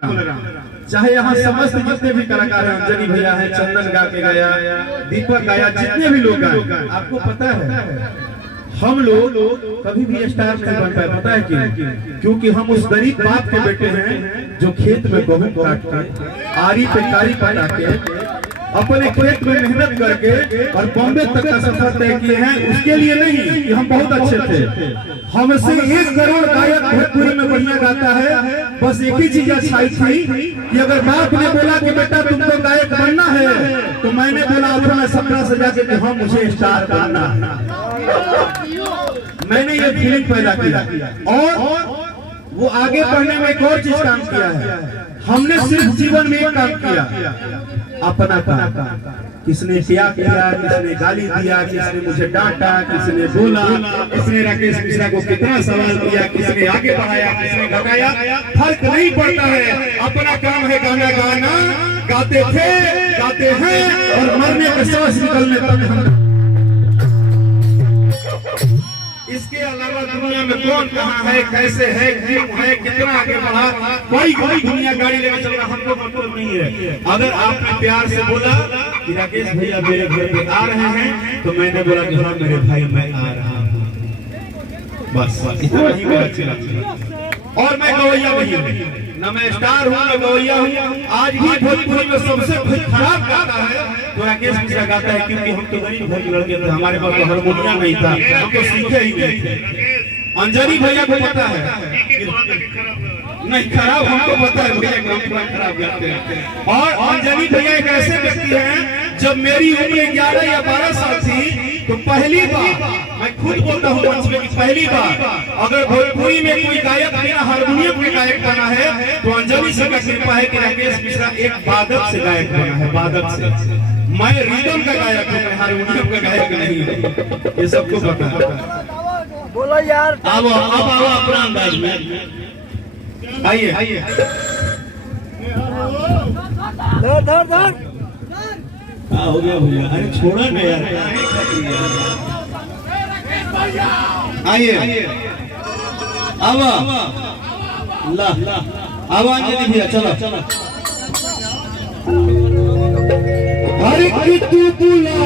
चाहे यहाँ समस्त जितने भी कलाकार हैं, अंजनी भैया हैं, चंदन गा के गाया, दीपक गाया, जितने भी लोग गाए, आपको पता है हम लोग कभी भी स्टार नहीं बन पाए। पता है क्यों? क्योंकि हम उस गरीब बाप के बेटे हैं जो खेत में गेहूं काट के आरी पे कारी पटा के अपने खेत में मेहनत करके और बॉम्बे तक का सफर तय किए हैं। उसके लिए नहीं कि हम बहुत अच्छे थे, हमसे 1 करोड़ गायक भोजपुरी में बढ़िया गाता है। बस एक ही चीज अच्छाई थी कि अगर बाप ने बोला कि बेटा तुमको गायक बनना है, तो मैंने बोला अपना सपना सजा के कि हाँ मुझे स्टार बनना है। मैंने ये फीलिंग पैदा किया और वो आगे बढ़ने में एक और चीज काम किया है। हमने सिर्फ जीवन में एक काम किया, अपना काम। किसने प्यार किया, किसने गाली दिया, किसने मुझे डांटा, किसने बोला, किसने राकेश मिश्रा को कितना सवाल किया, किसने आगे बढ़ाया, किसने घटाया, फर्क नहीं पड़ता है। अपना काम है गाना गाना, गाते थे, गाते हैं और मरने के सांस निकलने तक हम। इसके अलावा दुनिया में कौन कहाँ है, कैसे है, क्यों है, कितना आगे बढ़ा, कोई दुनिया गाड़ी लेकर चल रहा, हमको मतलब नहीं है। अगर आपने प्यार से बोला कि राकेश भैया मेरे घर पे आ रहे हैं, तो मैंने बोला कि हाँ मेरे भाई मैं आ रहा हूँ, बस इतना ही मेरा चिल्ला। और मैं गवैया नहीं हूँ, न मैं स्टार हूँ न गवैया हूँ। आज भी भोजपुरी में सबसे खराब गाता है तो राकेश मिश्रा गाता है, क्योंकि हम तो गरीब घर के लड़के थे, हमारे पास हारमोनिया नहीं था, हम तो सीखे ही नहीं थे। अंजनी भैया को पता है नहीं खराब, हमको पता है भैया खराब गाते हैं। और अंजनी भैया एक ऐसे व्यक्ति हैं, जब मेरी उम्र 11 या 12 साल थी तो पहली बार, मैं खुद बोलता हूँ मंच में कि पहली बार अगर भोजपुरी में कोई गायक बिना हारमोनियम के गायक बना है तो अंजनी से का कृपा है कि राकेश मिश्रा एक वादक से गायक बना है, वादक से। मैं रिदम का गायक हूँ, मैं हारमोनियम का गायक नहीं हूँ, ये सबको पता है। बोलो यार, अब आओ अपना अंदाज में, आइए आइए। धर धर धर हो गया भैया, अरे छोड़ा ना यार, आइए अब आवाज नहीं भैया, चलो। हर की तू बुला